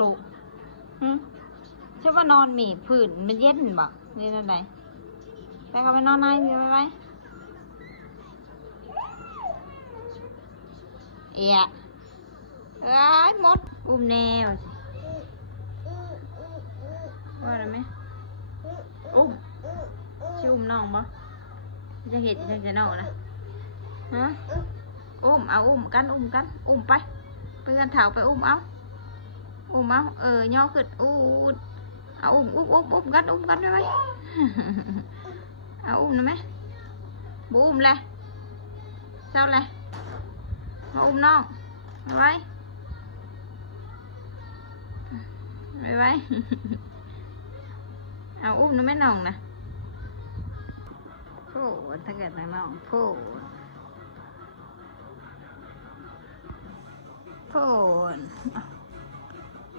ลูกหึใช่ว่านอนหมีผื่นมันเย็นบ่นี่นั่นไหนไปเข้าไปนอนในมีไหมไหมเอะเอ้ยมด อุ้มแนวสิว่าอะไรไหมอุ้มชิอุ้มน้องบ่จะเห็นจะจะน้องนะฮะอุ้มเอาอุ้มกันอุ้มกัน อุ้มไปไปกันเถาไปอุ้มเอา อุ้มเอาเออย่อขึ้นอู้ดเอาอุ้มอุ้มอุ้มอุ้มกันอุ้มกันได้ไหมเอาอุ้มได้ไหมบูอุ้มเลยเศร้าเลยมาอุ้มน้องเอาไว้ไปไว้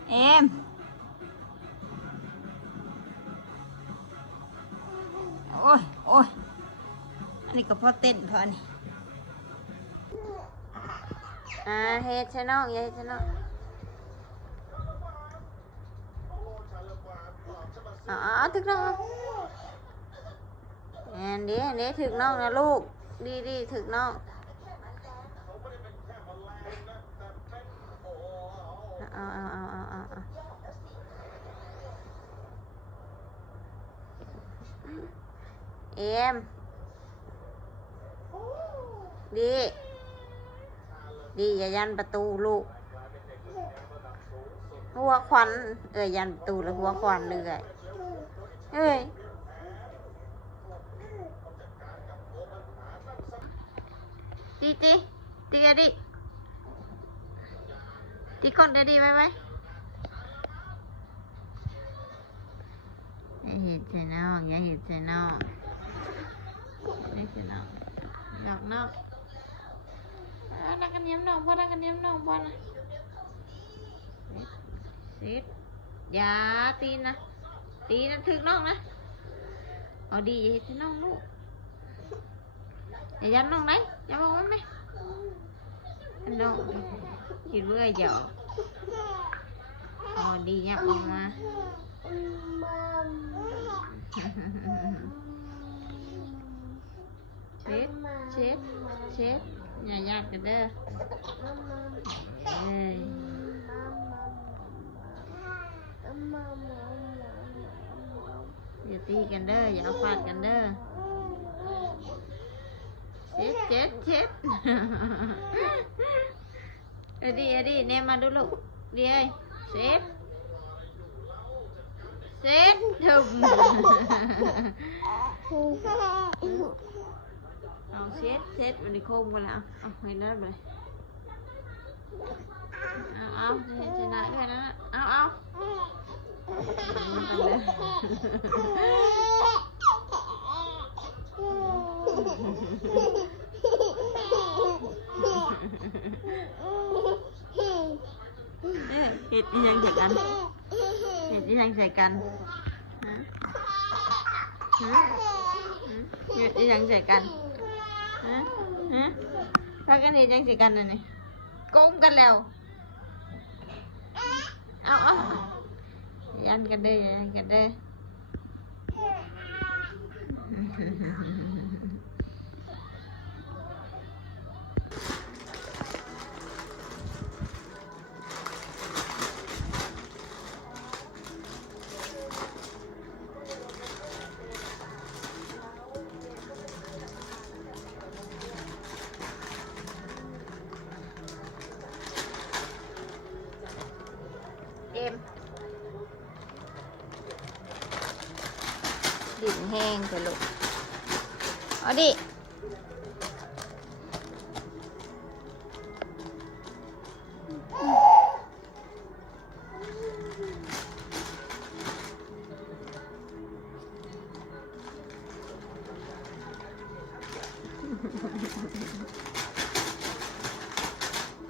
เอาอุ้มได้ไหมน้องนะโอ้ถ้าเกิดน้องโอ้โอ้เอ็มโอ้ยโอ้ยอันนี้ก็พอเต้นพอนี่อ่าเฮ็ดช่น้องอย่าเฮ็ดช่น้องอ๋อถึกน้องเอาแอนเดีอันนี้ถึกน้องนะลูก ดีดีถึกน้องเอาเอาเอาเอาเอาเอา เอ็มดี ดีอย่ายันประตูลูก หัวควันเอ้ยยันประตูแล้วหัวควันเลยเอ้ยตีตีตีกันดิตีก้นได้ดีไหมไหมอย่าเห็นใจน้องอย่าเห็นใจน้อง นี่คือน้องหยอกน้องเอานักกันเนี้ยมน้องพ่อนักกันเนี้ยมน้องพ่อนะสิดอย่าตีนะ ตีนะถึกน้องนะ เอาดีอย่าเห็นใจน้องลูก อย่ายันน้องไหนอย่าบอกมันไหมน้องคิดว่าหยอกเอาดียับออกมา ช็ดเช็ดเช็ดอย่าญาติกันเด้อเอ้ยอย่าตีกันเด้ออย่าเอาฟาดกันเด้อเช็ดเช็ดเช็ดเอ้ยดีเอ้ยดีเนมมาดูลูกดีเอ้ยเช็ดเช็ดถึม เอาเช็ดเช็ดมันในโคมกันแล้วเอาเอาให้นั่นไปเลยเอาเอาชนะด้วยนะเอาเอาเอาเห็ดยังใส่กันเห็ดยังใส่กันฮะฮะเห็ดยังใส่กัน ฮะฮะพากันเห็นยังสิกันน่ะนี่โกงกันแล้วเอาเอายันกันเด้อยันกันเด้อ ดินแห้งเถอะลูกเอาดิ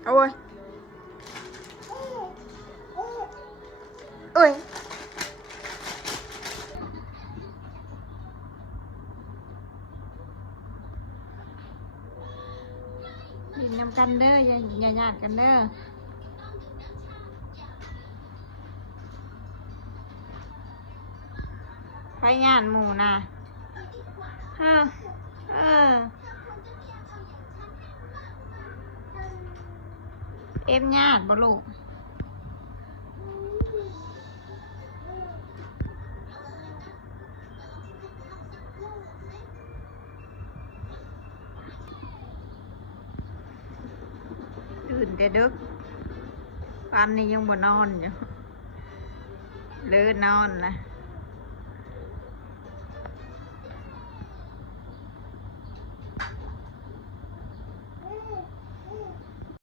เอาินนำกันเด้ออย่าอย่าหยาดกันเด้อไปหยาดหมูนะเออเออเอฟหยาดบลูก ตื่นแต่ดึกปันนี้ยังบ่นอนอยู่เลินนอนนะ